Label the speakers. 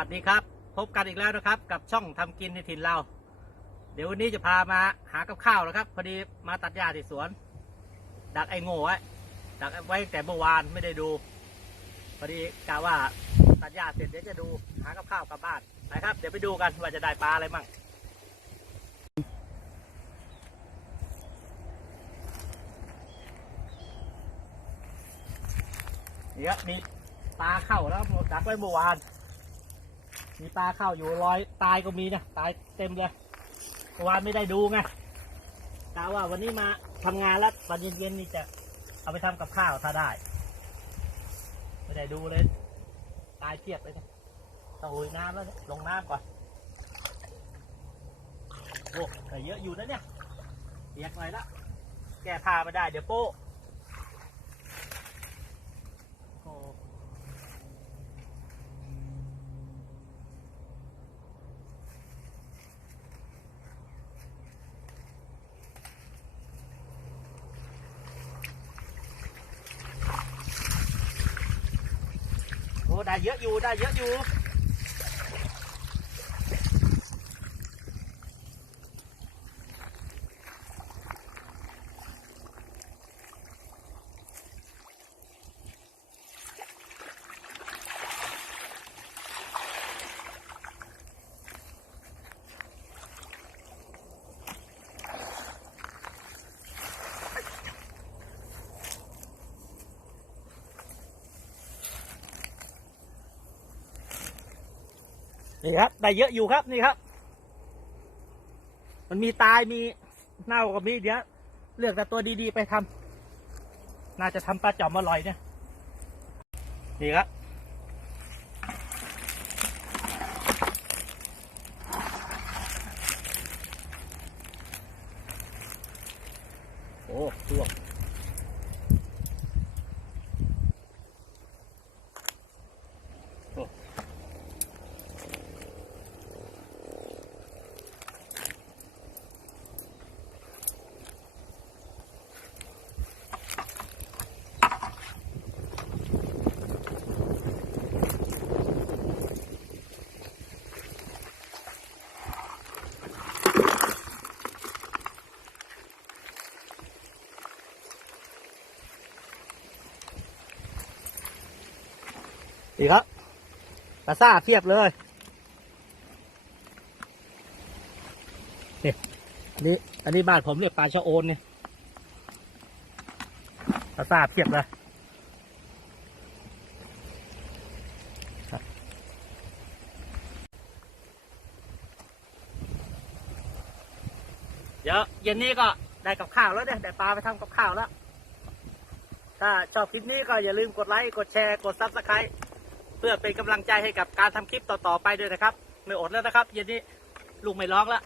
Speaker 1: สวัสดีครับ พบกันอีกแล้วนะครับ กับช่องทำกินในถิ่นเรา เดี๋ยววันนี้จะพามาหากับข้าวแล้วครับ พอดีมาตัดหญ้าที่สวน ดักไอ้โง่ไว้ดักไว้แต่เมื่อวานไม่ได้ดู พอดีกะว่าตัดหญ้าเสร็จเดี๋ยวจะดูหากับข้าวกลับบ้านนะครับ เดี๋ยวไปดูกันว่าจะได้ปลาอะไรมั่งนี่ครับมีปลาเข้าแล้วดักไว้เมื่อวาน มีปลาเข้าอยู่รอยตายก็มีนะตายเต็มเลยวานไม่ได้ดูไงกะว่าวันนี้มาทำงานแล้วตอนเย็นๆนี่จะเอาไปทำกับข้าวถ้าได้ ไม่ได้ดูเลย ตายเทียบเลยต้องลุยน้ำแล้วลงน้ำก่อนโอ้แต่เยอะอยู่นะเนี่ยเปียกหน่อยละแก้ผ้าไม่ได้เดี๋ยวโป้ ได้เยอะอยู่ได้เยอะอยู่ นี่ครับได้เยอะอยู่ครับนี่ครับ มันมีตายมีเน่ากับมีเดี๋ยวเลือกแต่ตัวดีๆไปทำน่าจะทำปลาจ่อมอร่อยเนี่ยนี่ครับโอ้ตัว ดีครับปลาซ่าเพียบเลยนี่อันนี้อันนี้บ้านผมเรียกปลาชะโอนเนี่ยปลาซ่าเพียบเลยเดี๋ยวเย็นนี้ก็ได้กับข้าวแล้วเนี่ยได้ปลาไปทำกับข้าวแล้ว ถ้าชอบคลิปนี้ก็อย่าลืมกดไลค์ กดแชร์ กดซับสไคร b e เพื่อเป็นกำลังใจให้กับการทำคลิปต่อๆไปด้วยนะครับ ไม่อดแล้วนะครับ เย็นนี้ลุงไม่ร้องแล้ว